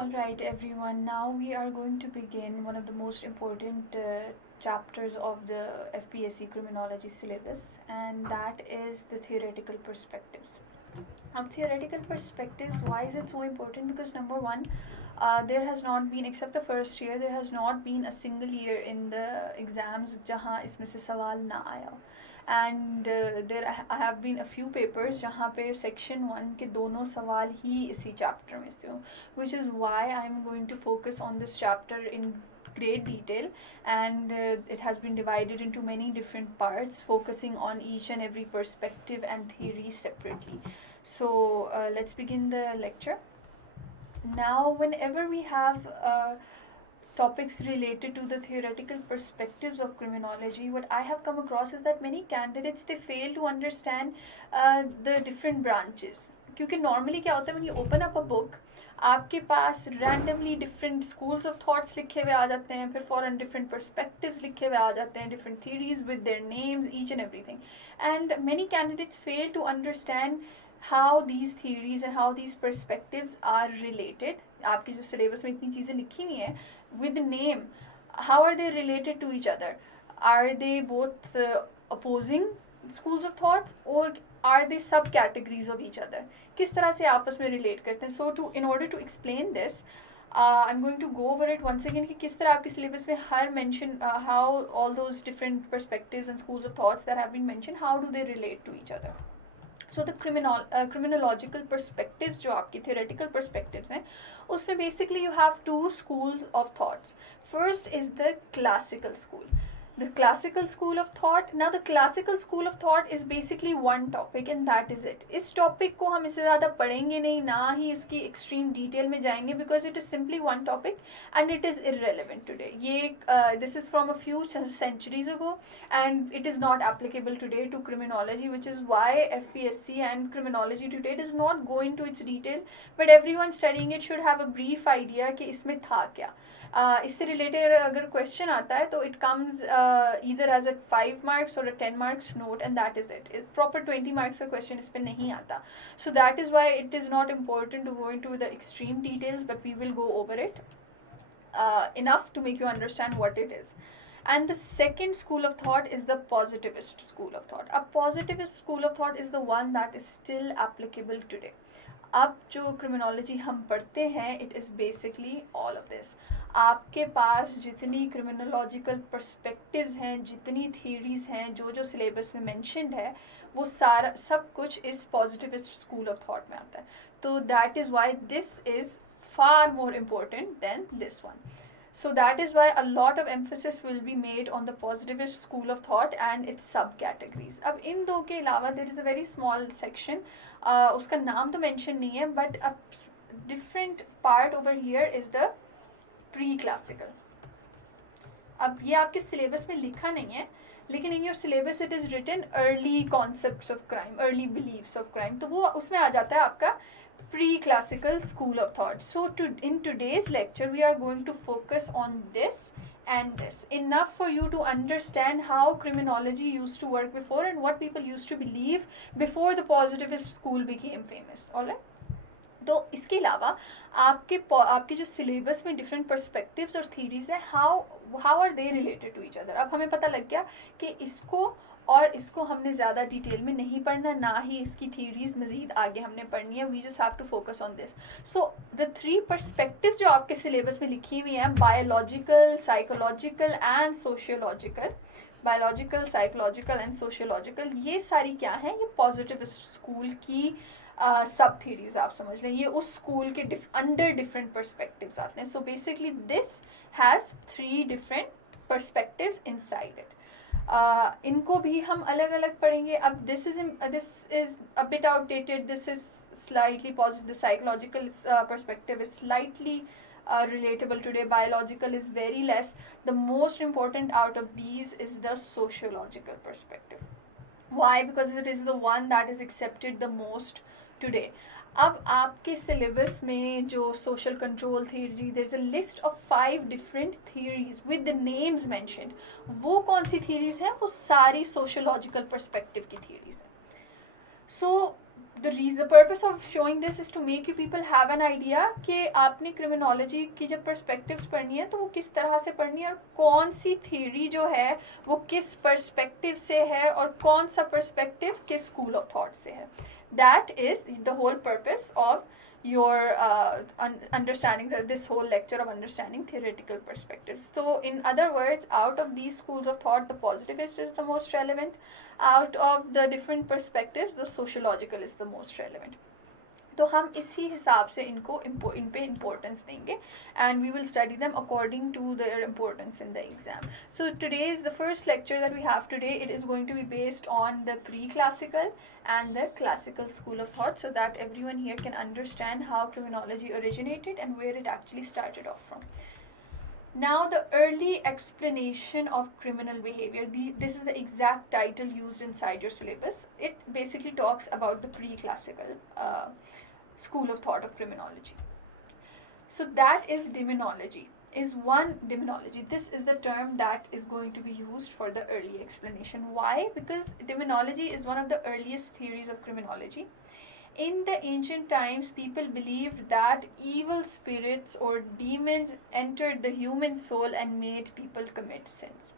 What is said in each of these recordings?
Alright, everyone, now we are going to begin one of the most important chapters of the FPSC criminology syllabus, and that is the theoretical perspectives. Theoretical perspectives, why is it so important? Because number one, there has not been, except the first year, there has not been a single year in the exams जहाँ इसमें से सवाल ना आया. And there have been a few papers जहाँ पे section 1 के दोनों सवाल ही इसी chapter में से हो, which is why I am going to focus on this chapter in great detail, and it has been divided into many different parts, focusing on each and every perspective and theory separately. So let's begin the lecture. Now, whenever we have topics related to the theoretical perspectives of criminology, what I have come across is that many candidates, they fail to understand the different branches. क्योंकि normally क्या होता है, when you open up a book, आपके पास randomly different schools of thoughts लिखे हुए आ जाते हैं, फिर foreign different perspectives लिखे हुए आ जाते हैं, different theories with their names, each and everything. And many candidates fail to understand how these theories and how these perspectives are related. आपकी जो syllabus में इतनी चीज़ें लिखी हुई हैं with the name, how are they related to each other? Are they both opposing schools of thoughts, or are they subcategories of each other? किस तरह से आपस में relate करते हैं? So in order to explain this, I'm going to go over it once again कि किस तरह आपके syllabus में हर mention how all those different perspectives and schools of thoughts that have been mentioned, how do they relate to each other? So the criminological perspectives जो आपकी theoretical perspectives हैं, उसमें basically you have two schools of thoughts. First is the classical school. The classical school of thought. Now the classical school of thought is basically one topic and that is it. इस topic को हम इससे ज़्यादा पढ़ेंगे नहीं, ना ही इसकी extreme detail में जाएंगे, because it is simply one topic and it is irrelevant today. This is from a few centuries ago and it is not applicable today to criminology, which is why FPSC and criminology today does not go into its detail, but everyone studying it should have a brief idea कि इसमें था क्या. इससे related अगर question आता है तो it comes either as a 5 marks or a 10 marks note and that is it. Proper 20 marks का क्वेश्चन इस पर नहीं आता. So that is why it is not important to go into the extreme details, but we will go over it enough to make you understand what it is. And the second school of thought is the positivist school of thought. A positivist school of thought is the one that is still applicable today. अब जो criminology हम पढ़ते हैं, it is basically all of this. आपके पास जितनी क्रिमिनोलॉजिकल perspectives हैं, जितनी theories हैं, जो जो सिलेबस में मेंशन्ड है, वो सारा सब कुछ इस पॉजिटिविस्ट स्कूल ऑफ थॉट में आता है. तो that is why this is far more important than this one. So that is why a lot of emphasis will be made on the positivist school of thought and its subcategories. अब इन दो के अलावा there is a very small section, उसका नाम तो mention नहीं है, but a different part over here is the pre-classical. अब ये आपके syllabus में लिखा नहीं है, लेकिन in your syllabus it is written early concepts of crime, early beliefs of crime. तो वो उसमें आ जाता है आपका pre-classical school of thought. So in today's lecture we are going to focus on this and this, enough for you to understand how criminology used to work before and what people used to believe before the positivist school became famous. Alright, तो इसके अलावा आपके जो syllabus में different perspectives और theories है, how are they related to each other. अब हमें पता लग गया कि इसको और इसको हमने ज़्यादा डिटेल में नहीं पढ़ना, ना ही इसकी थीरीज मज़ीद आगे हमने पढ़नी है. We just have to focus on this. So the 3 perspectives जो आपके सिलेबस में लिखी हुई हैं, biological, psychological and sociological, biological, psychological and sociological, ये सारी क्या हैं? ये पॉजिटिविस्ट स्कूल की सब थीरीज आप समझ लें. ये उस स्कूल के अंडर डिफरेंट पर्सपेक्टिव्स आते हैं. So basically this has 3 different perspectives inside it. इनको भी हम अलग अलग पढ़ेंगे. अब this is a bit outdated. This is slightly positive. Psychological perspective is slightly relatable today. Biological is very less. The most important out of these is the sociological perspective. Why? Because it is the one that is accepted the most today. अब आपके syllabus में जो social control theory, there is a list of 5 different theories with the names mentioned. वो कौन सी theories हैं? वो सारी sociological perspective की थियरीज हैं. सो the purpose of showing this is to make you people have an idea कि आपने criminology की जब perspectives पढ़नी है तो वो किस तरह से पढ़नी है और कौन सी theory जो है वो किस perspective से है और कौन सा perspective किस school of thought से है. That is the whole purpose of your understanding this whole lecture of understanding theoretical perspectives. So in other words, out of these schools of thought, the positivist is the most relevant. Out of the different perspectives, the sociological is the most relevant. तो हम इसी हिसाब से इनको इन पे importance देंगे and we will study them according to their importance in the exam. So today is the first lecture that we have today. It is going to be based on the pre-classical and the classical school of thought so that everyone here can understand how criminology originated and where it actually started off from. Now, the early explanation of criminal behavior. This is the exact title used inside your syllabus. It basically talks about the pre-classical school of thought of criminology. So that is demonology. Demonology. This is the term that is going to be used for the early explanation. Why? Because demonology is one of the earliest theories of criminology. In the ancient times, people believed that evil spirits or demons entered the human soul and made people commit sins.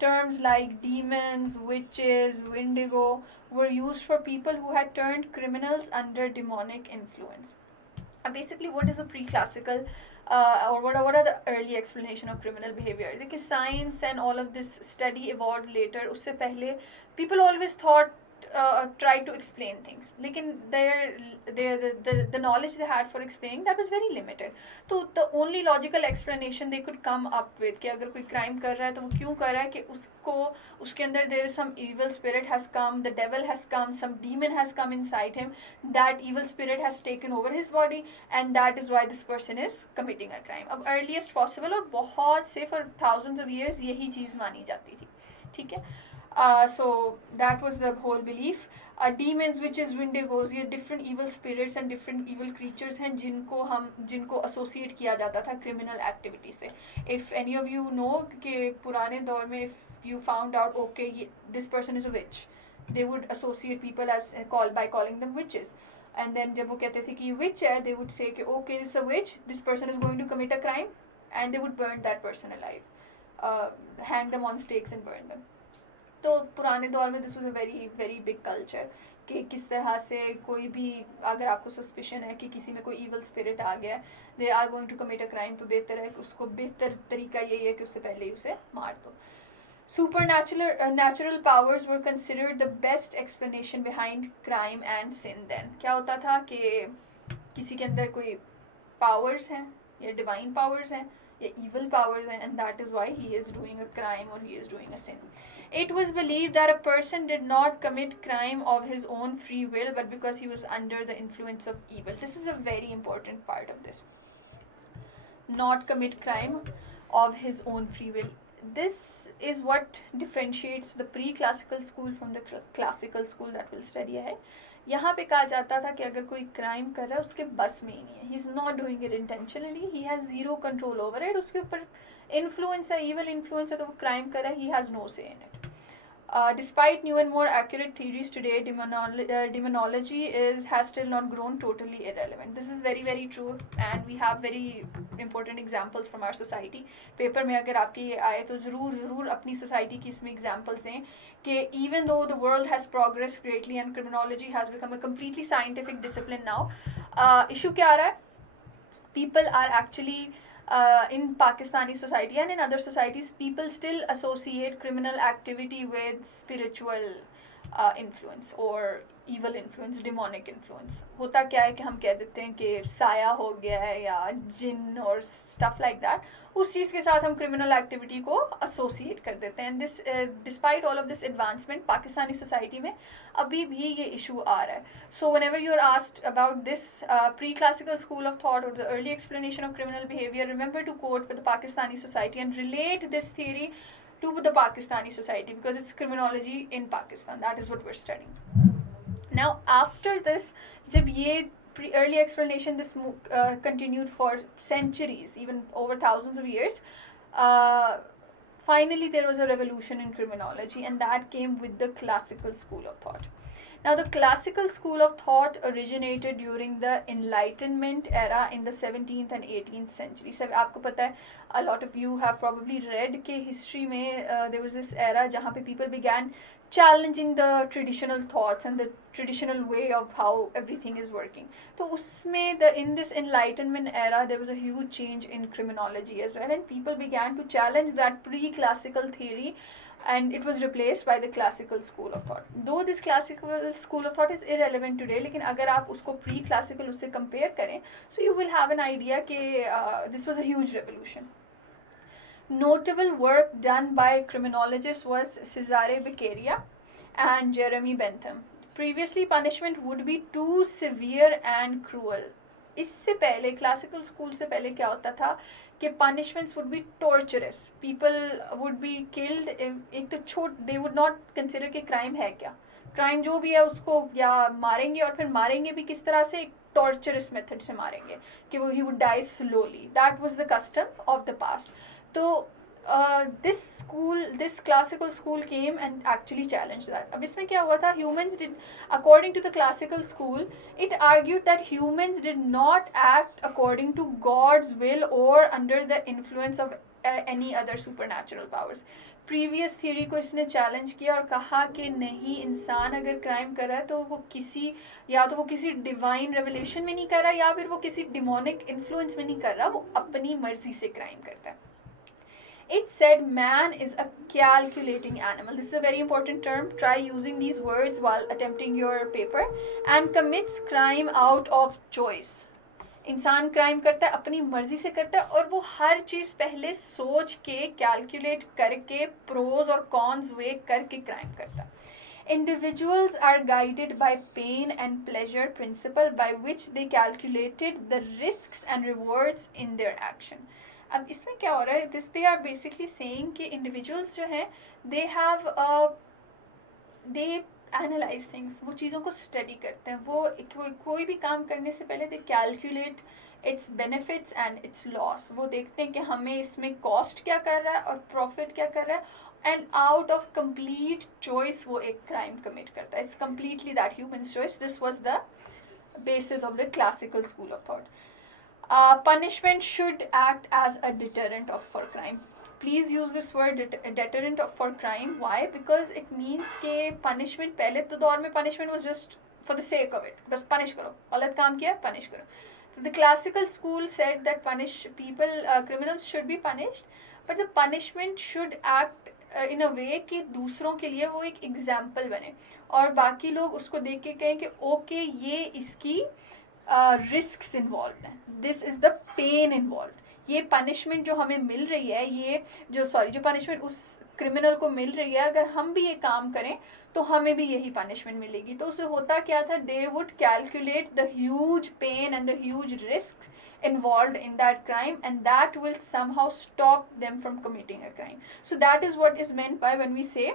Terms like demons, witches, wendigo were used for people who had turned criminals under demonic influence. And basically, what is a pre-classical or what are the early explanation of criminal behavior? Because science and all of this study evolved later. Usse pehle, people always thought try to explain things. लेकिन the knowledge they had for explaining that was very limited. तो the only logical explanation they could come up with कि अगर कोई crime कर रहा है तो वो क्यों कर रहा है कि उसके अंदर there is some evil spirit has come, the devil has come, some demon has come inside him, that evil spirit has taken over his body and that is why this person is committing a crime. अब earliest possible और बहुत से for thousands of years यही चीज़ मानी जाती थी. ठीक है. So that was the whole belief. Demons, witches, wendigos, ये different evil spirits and different evil creatures हैं जिनको associate किया जाता था criminal activity से. If any of you know कि पुराने दौर में if you found out okay this person is a witch, they would associate people as by calling them witches. And then जब वो कहते थे कि witch है, they would say कि okay this is a witch, this person is going to commit a crime, and they would burn that person alive, hang them on stakes and burn them. तो पुराने दौर में this was a very very big culture कि किस तरह से कोई भी अगर आपको सस्पिशन है कि किसी में कोई इवल स्पिरिट आ गया they are going to commit a crime तो बेहतर है कि उसको बेहतर तरीका यही है कि उससे पहले ही उसे मार दो. Natural powers were considered the best explanation behind crime and sin then. क्या होता था कि किसी के अंदर कोई powers हैं या divine powers हैं या evil powers हैं and that is why he is doing a crime or he is doing a sin. It was believed that a person did not commit crime of his own free will but because he was under the influence of evil. This is a very important part of this. Not commit crime of his own free will. This is what differentiates the pre-classical school from the classical school that we'll study ahead. यहाँ पे कहा जाता था कि अगर कोई crime कर रहा है उसके बस में ही नहीं है, he is not doing it intentionally, he has zero control over it, उसके ऊपर influence है, evil influence है तो वो crime कर रहा है, he has no say in it. Despite new and more accurate theories today, demonology has still not grown totally irrelevant. This is very very true and we have very important examples from our society. Paper में अगर आपके ये आए तो ज़रूर अपनी society की इसमें examples दें कि even though the world has progressed greatly and criminology has become a completely scientific discipline now, issue क्या आ रहा है? People are actually in Pakistani society and in other societies, people still associate criminal activity with spiritual influence or evil influence, demonic influence. होता क्या है कि हम कह देते हैं कि साया हो गया है या जिन और stuff like that. उस चीज़ के साथ हम criminal activity को associate कर देते हैं. And this, despite all of this advancement, Pakistani society में अभी भी ये issue आ रहा है. So whenever you are asked about this pre-classical school of thought or the early explanation of criminal behavior, remember to quote the Pakistani society and relate this theory to the Pakistani society because it's criminology in Pakistan. That is what we're studying. Now after this, जब ये early explanation this continued for centuries, even over thousands of years, finally there was a revolution in criminology and that came with the classical school of thought. Now, the classical school of thought originated during the Enlightenment era in the 17th and 18th century. सब आपको पता है, a lot of you have probably read कि history में there was this era जहाँ पे people began challenging the traditional thoughts and the traditional way of how everything is working. तो उसमें in this Enlightenment era there was a huge change in criminology as well, and people began to challenge that pre-classical theory, and it was replaced by the classical school of thought. Though this classical school of thought is irrelevant today, लेकिन अगर आप उसको pre-classical उससे compare करें, so you will have an idea कि this was a huge revolution. Notable work done by criminologists was Cesare Beccaria and Jeremy Bentham. Previously, punishment would be too severe and cruel. इससे पहले classical school से पहले क्या होता था कि punishments would be torturous. People would be killed. एक तो they would not consider कि crime है क्या. Crime जो भी है उसको या मारेंगे, और फिर मारेंगे भी किस तरह से, torturous method से मारेंगे कि वो he would die slowly. That was the custom of the past. तो this classical school came and actually challenged that. अब इसमें क्या हुआ था, according to the classical school, it argued that humans did not act according to God's will or under the influence of any other supernatural powers. Previous theory को इसने challenge किया और कहा कि नहीं, इंसान अगर क्राइम कर रहा है तो वो किसी डिवाइन रेवलेशन में नहीं कर रहा, या फिर वो किसी डिमोनिक इन्फ्लुएंस में नहीं कर रहा, वो अपनी मर्जी से क्राइम करता है. It said man is a calculating animal. This is a very important term. Try using these words while attempting your paper. And commits crime out of choice. इंसान क्राइम करता है, अपनी मर्जी से करता है, और वो हर चीज़ पहले सोच के कैलकुलेट करके प्रोज और कॉन्स वे करके क्राइम करता है. Individuals are guided by pain and pleasure principle by which they calculated the risks and rewards in their action. अब इसमें क्या हो रहा है, they are basically saying कि individuals जो हैं they analyze things, वो चीज़ों को स्टडी करते हैं, वो कोई भी काम करने से पहले they calculate its benefits and its loss. वो देखते हैं कि हमें इसमें कॉस्ट क्या कर रहा है और प्रॉफिट क्या कर रहा है, and out of complete choice वो एक क्राइम कमिट करता है. It's completely that human choice. This was the basis of the classical school of thought. Punishment should act as a deterrent for crime. Please use this word deterrent for crime. Why? Because it means कि punishment, पहले तो दौर में punishment was just for the sake of it. बस punish करो, गलत काम किया punish करो. So the classical school said that criminals should be punished, but the punishment should act in a way कि दूसरों के लिए वो एक example बने और बाकी लोग उसको देख के कहें कि ओके ये इसकी रिस्क्स इन्वॉल्व हैं, this is the pain involve. ये पनिशमेंट जो हमें मिल रही है, ये जो पनिशमेंट उस क्रिमिनल को मिल रही है, अगर हम भी ये काम करें तो हमें भी यही पनिशमेंट मिलेगी. तो उससे होता क्या था, they would calculate the huge pain and the huge risk involved in that crime, and that will somehow stop them from committing a crime. So that is what is meant by when we say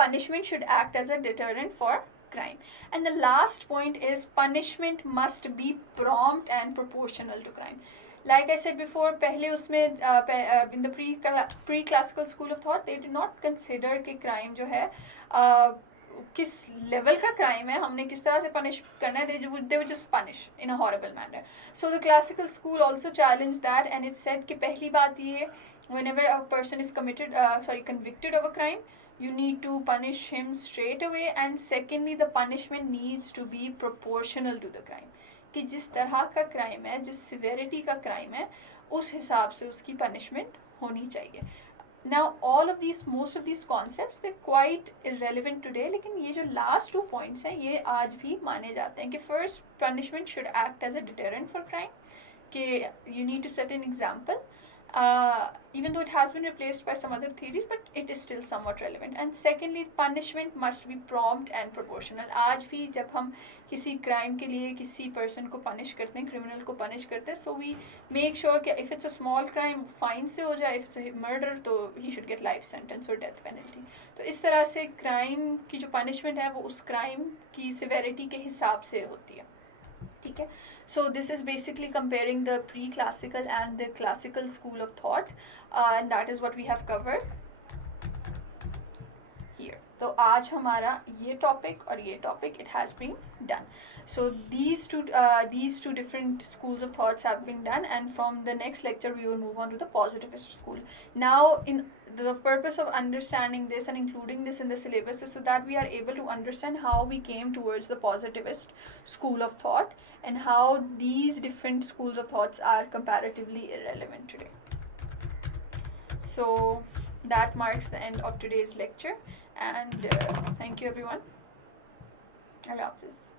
punishment should act as a deterrent for crime. And the last point is punishment must be prompt and proportional to crime. Like I said before, पहले उसमें in the pre-classical school of thought, they did not consider कि crime जो है किस level का crime है, हमने किस तरह से पनिश करना है. they would just punish in a horrible manner. So the classical school also challenged that, and it said कि पहली बात ये, whenever a person is convicted of a crime, you need to punish him straight away, and secondly the punishment needs to be proportional to the crime. कि जिस तरह का crime है, जिस सिवेरिटी का क्राइम है, उस हिसाब से उसकी पनिशमेंट होनी चाहिए. Now most of these concepts they're quite irrelevant today, लेकिन ये जो last 2 points हैं ये आज भी माने जाते हैं कि first, punishment should act as a deterrent for crime, कि you need to set an example, even though it has been replaced by some other theories, but it is still somewhat relevant. And secondly, punishment must be prompt and proportional. आज भी जब हम किसी crime के लिए किसी person को punish करते हैं, criminal को punish करते हैं, so we make sure कि if it's a small crime, fine से हो जाए, if it's a murder, तो he should get life sentence or death penalty. तो इस तरह से crime की जो punishment है वो उस crime की severity के हिसाब से होती है. ठीक है. So this is basically comparing the pre-classical and the classical school of thought, and that is what we have covered here. तो आज हमारा ये टॉपिक और ये topic it has been done. So these two different schools of thoughts have been done, and from the next lecture we will move on to the positivist school. Now, in the purpose of understanding this and including this in the syllabus is so that we are able to understand how we came towards the positivist school of thought and how these different schools of thoughts are comparatively irrelevant today. So that marks the end of today's lecture, and thank you everyone. Allah Hafiz.